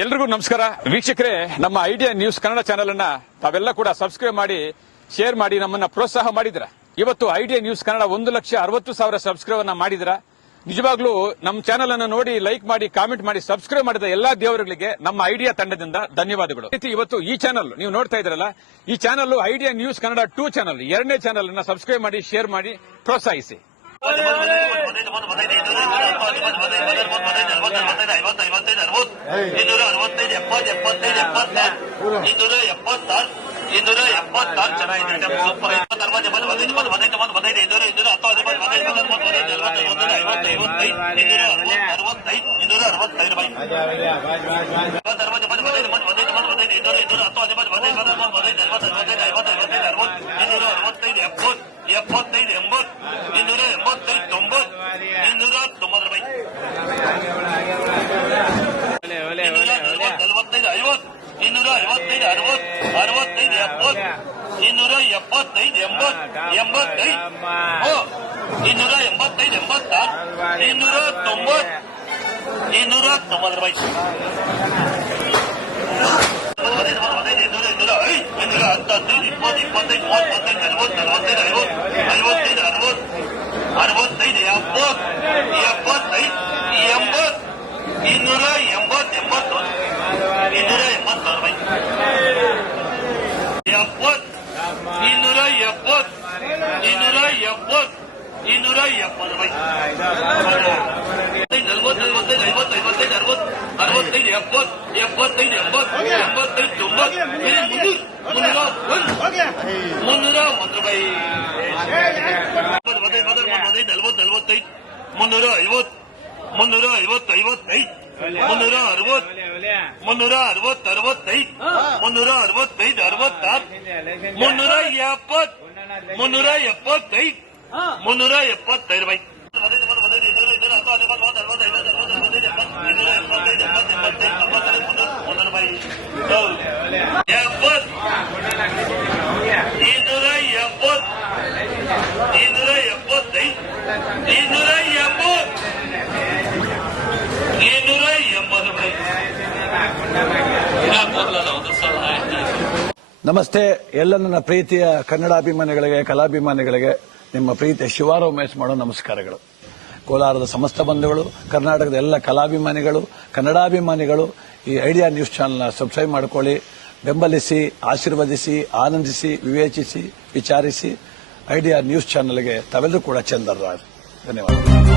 ಎಲ್ರಿಗೂ ನಮಸ್ಕಾರ ವೀಕ್ಷಕರೇ, ನಮ್ಮ ಐಡಿಯಾ ನ್ಯೂಸ್ ಕನ್ನಡ ಚಾನೆಲ್ ಅನ್ನ ತಾವೆಲ್ಲ ಕೂಡ ಸಬ್ಸ್ಕ್ರೈಬ್ ಮಾಡಿ ಶೇರ್ ಮಾಡಿ ನಮ್ಮನ್ನ ಪ್ರೋತ್ಸಾಹ ಮಾಡಿದ್ರ. ಇವತ್ತು ಐಡಿಯಾ ನ್ಯೂಸ್ ಕನ್ನಡ 1,60,000 ಸಬ್ಸ್ಕ್ರೈಬ್ ಅನ್ನ ಮಾಡಿದ್ರ. ನಿಜವಾಗ್ಲೂ ನಮ್ಮ ಚಾನೆಲ್ ಅನ್ನು ನೋಡಿ ಲೈಕ್ ಮಾಡಿ ಕಾಮೆಂಟ್ ಮಾಡಿ ಸಬ್ಸ್ಕ್ರೈಬ್ ಮಾಡಿದ ಎಲ್ಲಾ ದೇವರುಗಳಿಗೆ ನಮ್ಮ ಐಡಿಯಾ ತಂಡದಿಂದ ಧನ್ಯವಾದಗಳು. ಇವತ್ತು ಈ ಚಾನೆಲ್ ನೀವು ನೋಡ್ತಾ ಇದ್ರಲ್ಲ, ಈ channel idea news Kannada 2 channel, ಎರಡನೇ ಚಾನೆಲ್ ಅನ್ನ ಸಬ್ಸ್ಕ್ರೈಬ್ ಮಾಡಿ ಶೇರ್ ಮಾಡಿ ಪ್ರೋತ್ಸಾಹಿಸಿ. ನಮಸ್ತೆ ಎಲ್ಲ ನನ್ನ ಪ್ರೀತಿಯ ಕನ್ನಡಾಭಿಮಾನಿಗಳಿಗೆ, ಕಲಾಭಿಮಾನಿಗಳಿಗೆ ನಿಮ್ಮ ಪ್ರೀತಿಯ ಶಿವಾರ ಉಮೇಶ್ ಮಾಡೋ ನಮಸ್ಕಾರಗಳು. ಕೋಲಾರದ ಸಮಸ್ತ ಬಂಧುಗಳು, ಕರ್ನಾಟಕದ ಎಲ್ಲ ಕಲಾಭಿಮಾನಿಗಳು, ಕನ್ನಡಾಭಿಮಾನಿಗಳು ಈ ಐಡಿಯಾ ನ್ಯೂಸ್ ಚಾನೆಲ್ನ ಸಬ್ಸ್ಕ್ರೈಬ್ ಮಾಡಿಕೊಳ್ಳಿ, ಬೆಂಬಲಿಸಿ, ಆಶೀರ್ವದಿಸಿ, ಆನಂದಿಸಿ, ವಿವೇಚಿಸಿ, ವಿಚಾರಿಸಿ. ಐಡಿಯಾ ನ್ಯೂಸ್ ಚಾನೆಲ್ಗೆ ತಾವೆಲ್ಲರೂ ಕೂಡ ಚಂದರಾಜ್. ಧನ್ಯವಾದ.